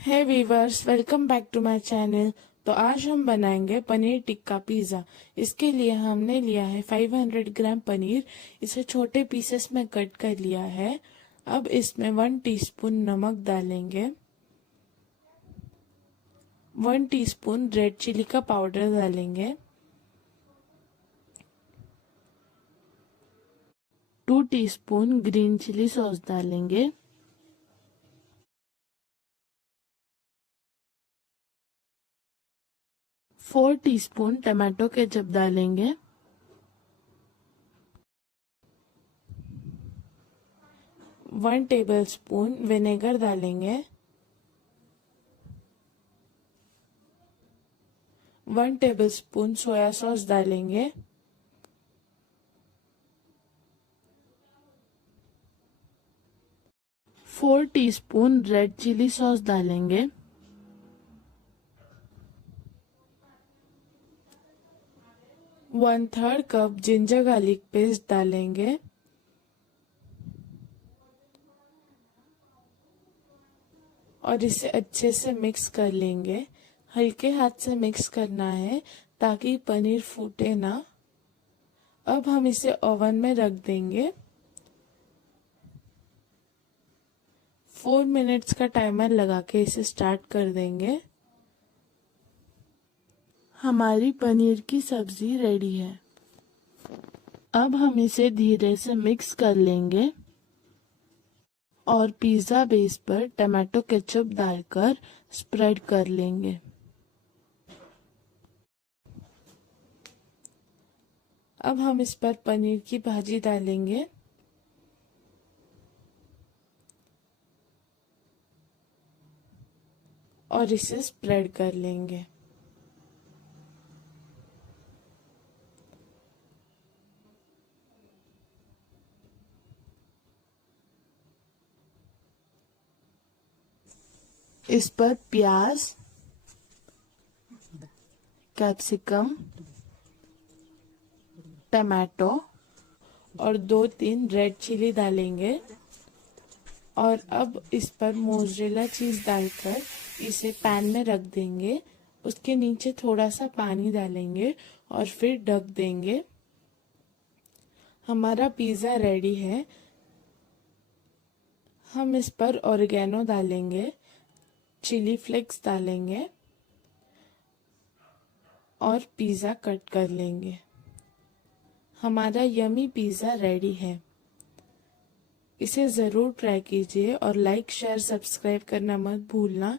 है viewers, welcome back to my channel. तो आज हम बनाएंगे पनीर टिक्का पिज़्ज़ा। इसके लिए हमने लिया है 500 ग्राम पनीर। इसे छोटे पीसेस में कट कर लिया है। अब इसमें 1 टीस्पून नमक डालेंगे, 1 टीस्पून रेड चिली का पाउडर डालेंगे, 2 टीस्पून ग्रीन चिली सॉस डालेंगे, 4 टीस्पून टमाटो केचप डालेंगे, 1 टेबलस्पून विनेगर डालेंगे, 1 टेबलस्पून सोया सॉस डालेंगे, 4 टीस्पून रेड चिली सॉस डालेंगे, 1/3 कप जिंजर गार्लिक पेस्ट डालेंगे और इसे अच्छे से मिक्स कर लेंगे। हल्के हाथ से मिक्स करना है ताकि पनीर फूटे ना। अब हम इसे ओवन में रख देंगे। 4 मिनट्स का टाइमर लगा के इसे स्टार्ट कर देंगे। हमारी पनीर की सब्जी रेडी है। अब हम इसे धीरे से मिक्स कर लेंगे और पिज़्ज़ा बेस पर टमाटो केचप डालकर स्प्रेड कर लेंगे। अब हम इस पर पनीर की भाजी डालेंगे और इसे स्प्रेड कर लेंगे। इस पर प्याज, कैप्सिकम, टमाटो और 2-3 रेड चिली डालेंगे और अब इस पर मोज़रेला चीज़ डालकर इसे पैन में रख देंगे। उसके नीचे थोड़ा सा पानी डालेंगे और फिर ढक देंगे। हमारा पिज़्ज़ा रेडी है। हम इस पर ऑरिगेनो डालेंगे, चिली फ्लेक्स डालेंगे और पिज़्ज़ा कट कर लेंगे। हमारा यमी पिज़्ज़ा रेडी है। इसे ज़रूर ट्राई कीजिए और लाइक, शेयर, सब्सक्राइब करना मत भूलना।